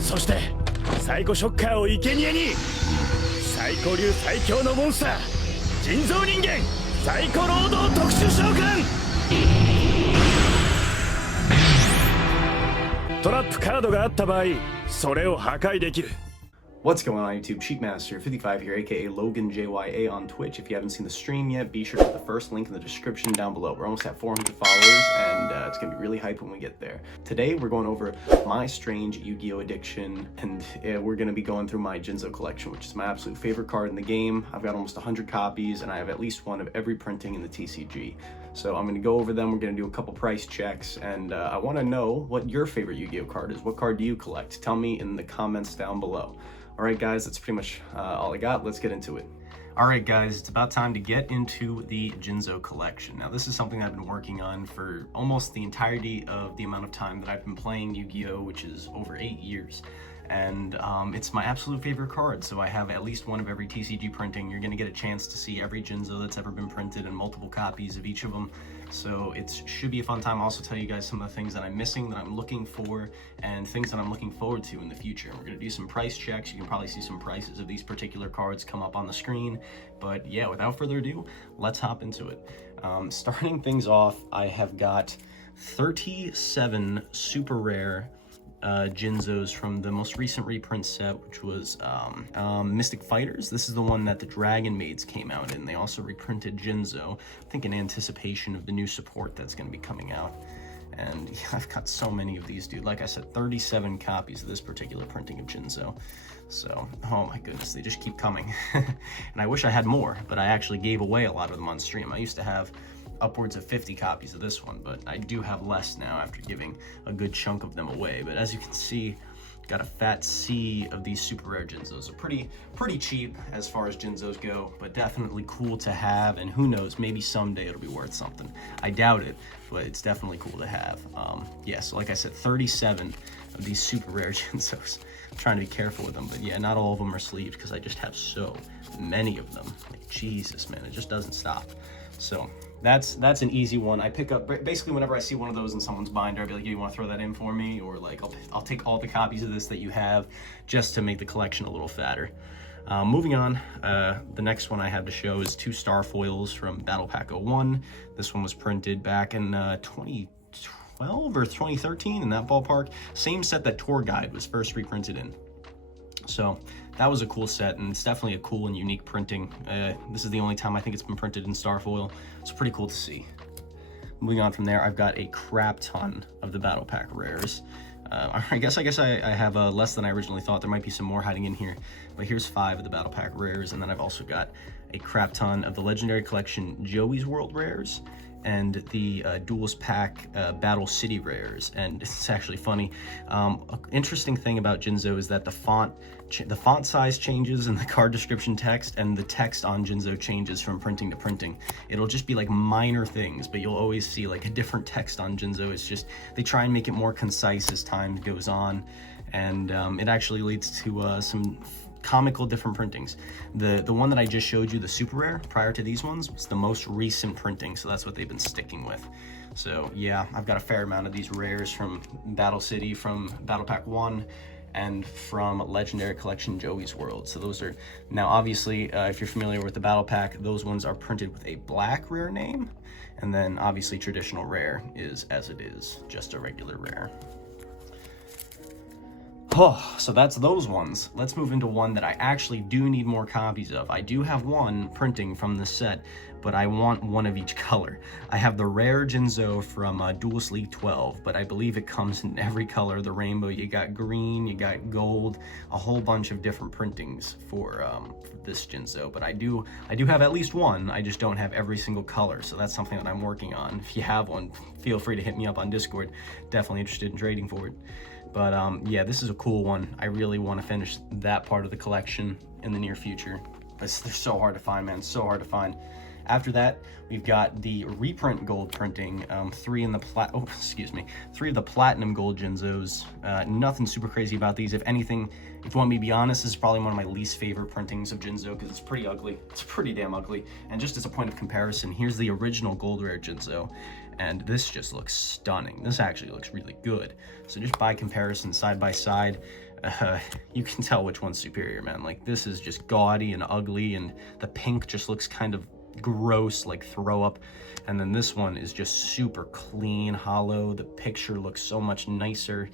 そしてサイコショッカーを生贄にサイコ流最強のモンスター人造人間サイコ労働特殊召喚トラップカードがあった場合それを破壊できる。 What's going on YouTube? Cheatmaster55 here, aka LoganJYA on Twitch. If you haven't seen the stream yet, be sure to hit the first link in the description down below. We're almost at 400 followers, and it's going to be really hype when we get there. Today, we're going over my strange Yu-Gi-Oh addiction, and we're going to be going through my Jinzo collection, which is my absolute favorite card in the game. I've got almost 100 copies, and I have at least one of every printing in the TCG. So I'm going to go over them, we're going to do a couple price checks, and I want to know what your favorite Yu-Gi-Oh card is. What card do you collect? Tell me in the comments down below. Alright guys, that's pretty much all I got. Let's get into it. Alright guys, it's about time to get into the Jinzo collection. Now this is something I've been working on for almost the entirety of the amount of time that I've been playing Yu-Gi-Oh, which is over 8 years. And it's my absolute favorite card, so I have at least one of every TCG printing. You're going to get a chance to see every Jinzo that's ever been printed and multiple copies of each of them. So it should be a fun time. I'll also tell you guys some of the things that I'm missing, that I'm looking for, and things that I'm looking forward to in the future. We're going to do some price checks. You can probably see some prices of these particular cards come up on the screen. But yeah, without further ado, let's hop into it. Starting things off, I have got 37 super rare Jinzos from the most recent reprint set, which was Mystic Fighters. This is the one that the Dragon Maids came out in. They also reprinted Jinzo, I think in anticipation of the new support that's going to be coming out. And yeah, I've got so many of these, dude. Like I said, 37 copies of this particular printing of Jinzo. So, oh my goodness, they just keep coming. And I wish I had more, but I actually gave away a lot of them on stream. I used to have upwards of 50 copies of this one, but I do have less now after giving a good chunk of them away. But as you can see, got a fat sea of these super rare Jinzos. So pretty cheap as far as Jinzos go, but definitely cool to have, and who knows, maybe someday it'll be worth something. I doubt it, but it's definitely cool to have. Yeah, so like I said, 37 of these super rare Jinzos. I'm trying to be careful with them, but yeah, not all of them are sleeved because I just have so many of them. Like, Jesus, man, it just doesn't stop. So that's an easy one. I pick up basically whenever I see one of those in someone's binder, I'll be like, "Hey, you want to throw that in for me?" Or like, I'll take all the copies of this that you have just to make the collection a little fatter. Moving on, the next one I have to show is 2 star foils from Battle Pack 01. This one was printed back in 2012 or 2013, in that ballpark. Same set that Tour Guide was first reprinted in. So that was a cool set, and it's definitely a cool and unique printing. This is the only time I think it's been printed in Starfoil. It's pretty cool to see. Moving on from there, I've got a crap ton of the Battle Pack rares. I guess I have less than I originally thought. There might be some more hiding in here, but here's 5 of the Battle Pack rares, and then I've also got a crap ton of the Legendary Collection Joey's World rares and the Duels Pack Battle City rares. And it's actually funny. An interesting thing about Jinzo is that the font size changes in the card description text, and the text on Jinzo changes from printing to printing. It'll just be like minor things, but you'll always see like a different text on Jinzo. It's just, they try and make it more concise as time goes on, and it actually leads to some comical different printings. The one that I just showed you, the super rare, prior to these ones, was the most recent printing, so that's what they've been sticking with. So yeah, I've got a fair amount of these rares from Battle City, from Battle Pack 1, and from Legendary Collection Joey's World. So those are, now obviously, if you're familiar with the Battle Pack, those ones are printed with a black rare name, and then obviously traditional rare is as it is, just a regular rare. Oh, so that's those ones. Let's move into one that I actually do need more copies of. I do have one printing from this set, but I want one of each color. I have the rare Jinzo from Duelist League 12, but I believe it comes in every color, the rainbow. You got green, you got gold, a whole bunch of different printings for this Jinzo. But I do have at least one. I just don't have every single color, so that's something that I'm working on. If you have one, feel free to hit me up on Discord. Definitely interested in trading for it. But yeah, this is a cool one. I really want to finish that part of the collection in the near future. They're so hard to find, man, so hard to find. After that, we've got the reprint gold printing, 3 of the platinum gold Jinzos. Nothing super crazy about these. If anything, if you want me to be honest, this is probably one of my least favorite printings of Jinzo because it's pretty ugly. It's pretty damn ugly. And just as a point of comparison, here's the original gold rare Jinzo, and this just looks stunning. This actually looks really good. So just by comparison, side by side, you can tell which one's superior, man. Like, this is just gaudy and ugly, and the pink just looks kind of gross, like throw up. And then this one is just super clean, hollow. The picture looks so much nicer.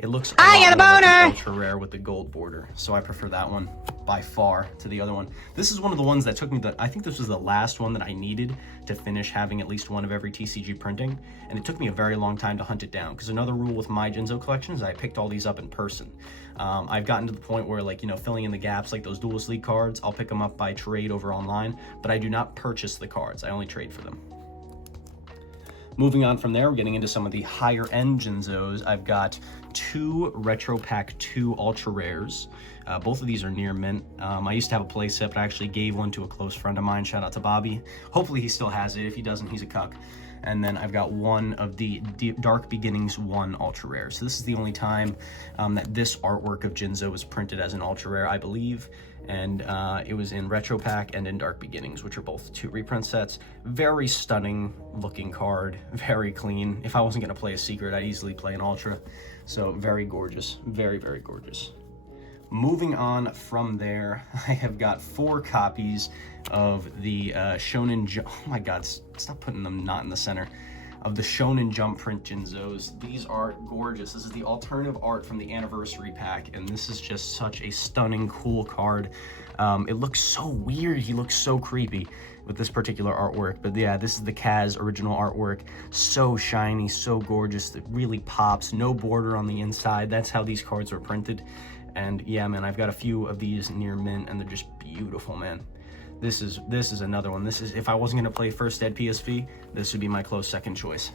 It looks a lot more like an ultra rare with the gold border, so I prefer that one by far to the other one. This is one of the ones that took me I think this was the last one that I needed to finish having at least one of every TCG printing, and it took me a very long time to hunt it down, because another rule with my Jinzo collection is I picked all these up in person. I've gotten to the point where, like, you know, filling in the gaps, like those Duelist League cards, I'll pick them up by trade over online, but I do not purchase the cards. I only trade for them. Moving on from there, we're getting into some of the higher end Jinzos. I've got 2 Retro Pack 2 Ultra Rares. Both of these are near mint. I used to have a play set, but I actually gave one to a close friend of mine. Shout out to Bobby. Hopefully he still has it. If he doesn't, he's a cuck. And then I've got one of the Dark Beginnings 1 Ultra Rare. So this is the only time that this artwork of Jinzo was printed as an Ultra Rare, I believe. And it was in Retro Pack and in Dark Beginnings, which are both 2 reprint sets. Very stunning looking card, very clean. If I wasn't gonna play a secret, I'd easily play an Ultra. So very gorgeous, very, very gorgeous. Moving on from there, I have got 4 copies of the Shonen Jump. Oh my God, stop putting them not in the center. Of the Shonen Jump print Jinzos. These are gorgeous. This is the alternative art from the anniversary pack, and this is just such a stunning, cool card. It looks so weird. He looks so creepy with this particular artwork. But yeah, this is the Kaz original artwork. So shiny, so gorgeous. It really pops. No border on the inside. That's how these cards were printed. And yeah, man, I've got a few of these near mint, and they're just beautiful, man. This is another one. This is, if I wasn't gonna play First Ed PSV, this would be my close second choice.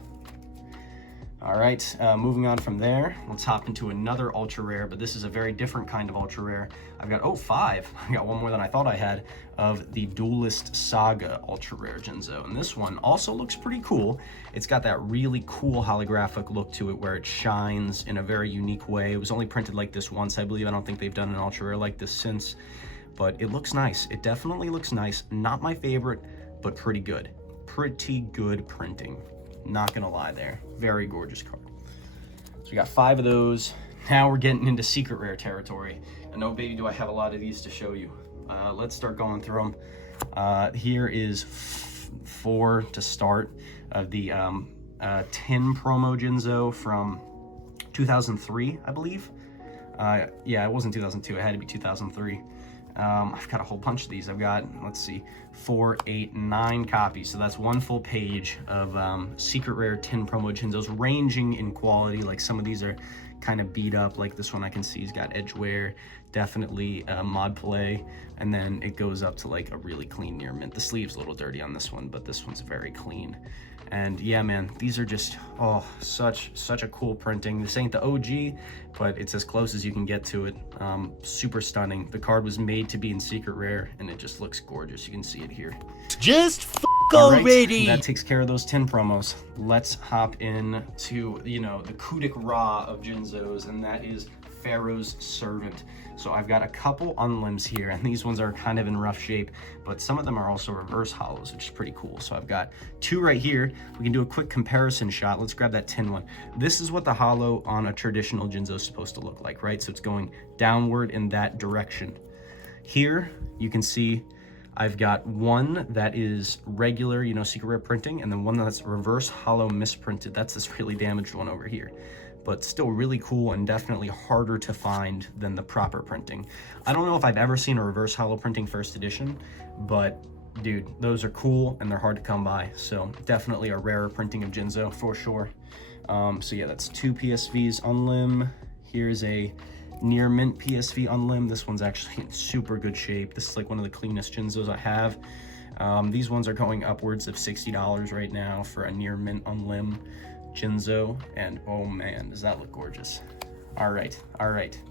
All right, moving on from there, let's hop into another ultra rare, but this is a very different kind of ultra rare. I've got, 5. I got one more than I thought I had, of the Duelist Saga ultra rare Jinzo. And this one also looks pretty cool. It's got that really cool holographic look to it where it shines in a very unique way. It was only printed like this once, I believe. I don't think they've done an ultra rare like this since. But it looks nice. It definitely looks nice. Not my favorite, but pretty good. Pretty good printing. Not gonna lie there. Very gorgeous card. So we got 5 of those. Now we're getting into secret rare territory. And oh baby, do I have a lot of these to show you. Let's start going through them. Here is 4 to start of the 10 promo Jinzo from 2003, I believe. Yeah, it wasn't 2002. It had to be 2003. I've got a whole bunch of these. I've got, let's see, 4, 8, 9 copies. So that's 1 full page of secret rare 10 promo Jinzos, ranging in quality. Like some of these are kind of beat up. Like this one I can see has got edge wear, definitely mod play. And then it goes up to like a really clean near mint. The sleeve's a little dirty on this one, but this one's very clean. And yeah, man, these are just, such a cool printing. This ain't the OG, but it's as close as you can get to it. Super stunning. The card was made to be in secret rare, and it just looks gorgeous. You can see it here. Just already. That takes care of those 10 promos. Let's hop in to, you know, the coup de grace of Jinzos, and that is Pharaoh's Servant. So I've got a couple unlimbs here, and these ones are kind of in rough shape, but some of them are also reverse hollows, which is pretty cool. So I've got 2 right here. We can do a quick comparison shot. Let's grab that tin one. This is what the hollow on a traditional Jinzo is supposed to look like, right? So it's going downward in that direction. Here, you can see I've got one that is regular, you know, secret rare printing, and then one that's reverse hollow misprinted. That's this really damaged one over here. But still really cool and definitely harder to find than the proper printing. I don't know if I've ever seen a reverse hollow printing first edition, but dude, those are cool and they're hard to come by. So definitely a rarer printing of Jinzo for sure. So yeah, that's 2 PSVs unlim. Here's a near mint PSV unlim. This one's actually in super good shape. This is like one of the cleanest Jinzos I have. These ones are going upwards of $60 right now for a near mint unlim Jinzo, and oh man, does that look gorgeous. All right.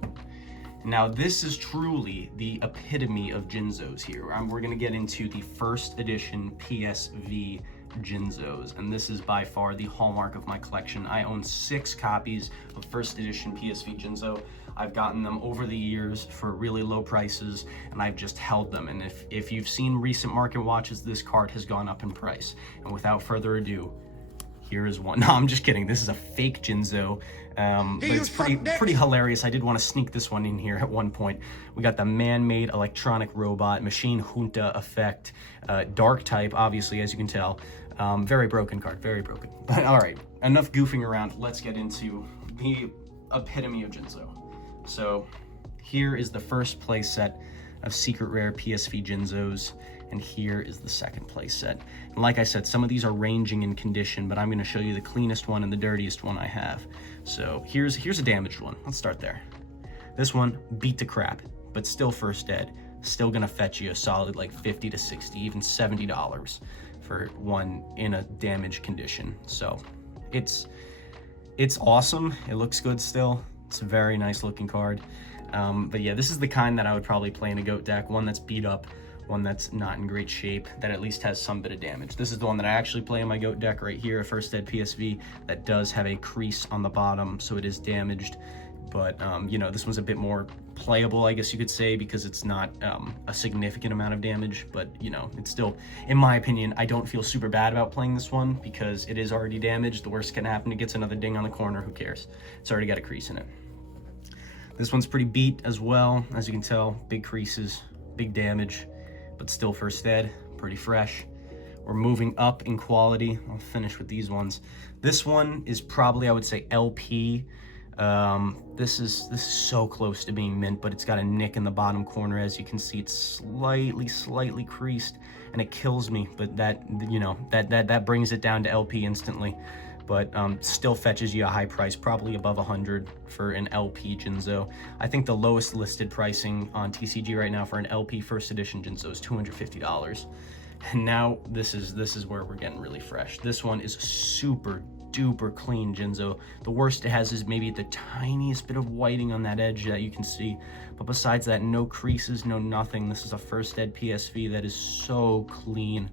Now this is truly the epitome of Jinzos here. We're gonna get into the first edition PSV Jinzos, and this is by far the hallmark of my collection. I own 6 copies of first edition PSV Jinzo. I've gotten them over the years for really low prices, and I've just held them. And if you've seen recent market watches, this card has gone up in price. And without further ado, Here is one. No, I'm just kidding. This is a fake Jinzo, but it's pretty hilarious. I did want to sneak this one in here at one point. We got the man-made electronic robot, machine junta effect, dark type, obviously, as you can tell. Very broken card, very broken. But all right, enough goofing around. Let's get into the epitome of Jinzo. So here is the first play set of secret rare PSV Jinzos, and here is the second play set. And like I said, some of these are ranging in condition, but I'm going to show you the cleanest one and the dirtiest one I have. So here's a damaged one. Let's start there. This one beat to crap, but still first ed. Still going to fetch you a solid like 50 to 60, even $70 for one in a damaged condition. So it's awesome. It looks good still. It's a very nice looking card. But yeah, this is the kind that I would probably play in a GOAT deck. One that's beat up, one that's not in great shape, that at least has some bit of damage. This is the one that I actually play in my GOAT deck right here, a first ed PSV that does have a crease on the bottom, so it is damaged. But, you know, this one's a bit more playable, I guess you could say, because it's not a significant amount of damage. But, you know, it's still, in my opinion, I don't feel super bad about playing this one because it is already damaged. The worst can happen, it gets another ding on the corner, who cares? It's already got a crease in it. This one's pretty beat as well, as you can tell. Big creases, big damage, but still first ed, pretty fresh. We're moving up in quality. I'll finish with these ones. This one is probably, I would say, LP. This is so close to being mint, but it's got a nick in the bottom corner. As you can see, it's slightly creased, and it kills me. But that, you know, that brings it down to LP instantly. But still fetches you a high price, probably above 100 for an LP Jinzo. I think the lowest listed pricing on TCG right now for an LP first edition Jinzo is $250. And now this is where we're getting really fresh. This one is super duper clean Jinzo. The worst it has is maybe the tiniest bit of whiting on that edge that you can see. But besides that, no creases, no nothing. This is a first ed PSV that is so clean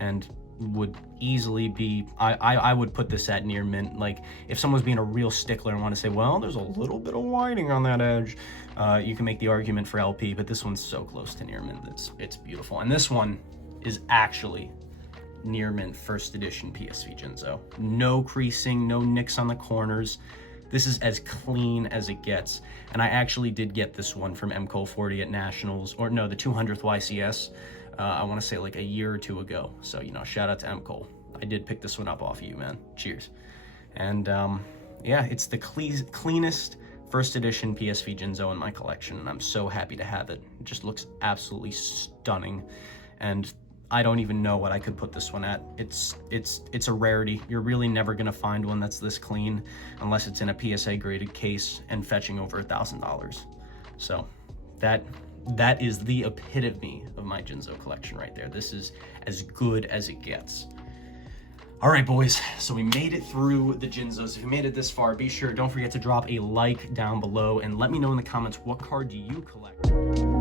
and would easily be, I would put this at near mint. Like, if someone's being a real stickler and want to say, well, there's a little bit of whiting on that edge, you can make the argument for LP, but this one's so close to near mint. It's beautiful. And this one is actually near mint first edition PSV Jinzo. No creasing, no nicks on the corners. This is as clean as it gets. And I actually did get this one from MCO40 at Nationals, or no, the 200th YCS. I want to say like a year or two ago. So, you know, shout out to MCO. I did pick this one up off of you, man. Cheers. And yeah, it's the cleanest first edition PSV Jinzo in my collection, and I'm so happy to have it. It just looks absolutely stunning, and I don't even know what I could put this one at. It's a rarity. You're really never gonna find one that's this clean unless it's in a PSA graded case and fetching over $1,000. So that is the epitome of my Jinzo collection right there. This is as good as it gets. All right, boys, so we made it through the Jinzos. If you made it this far, be sure, don't forget to drop a like down below and let me know in the comments, what card do you collect?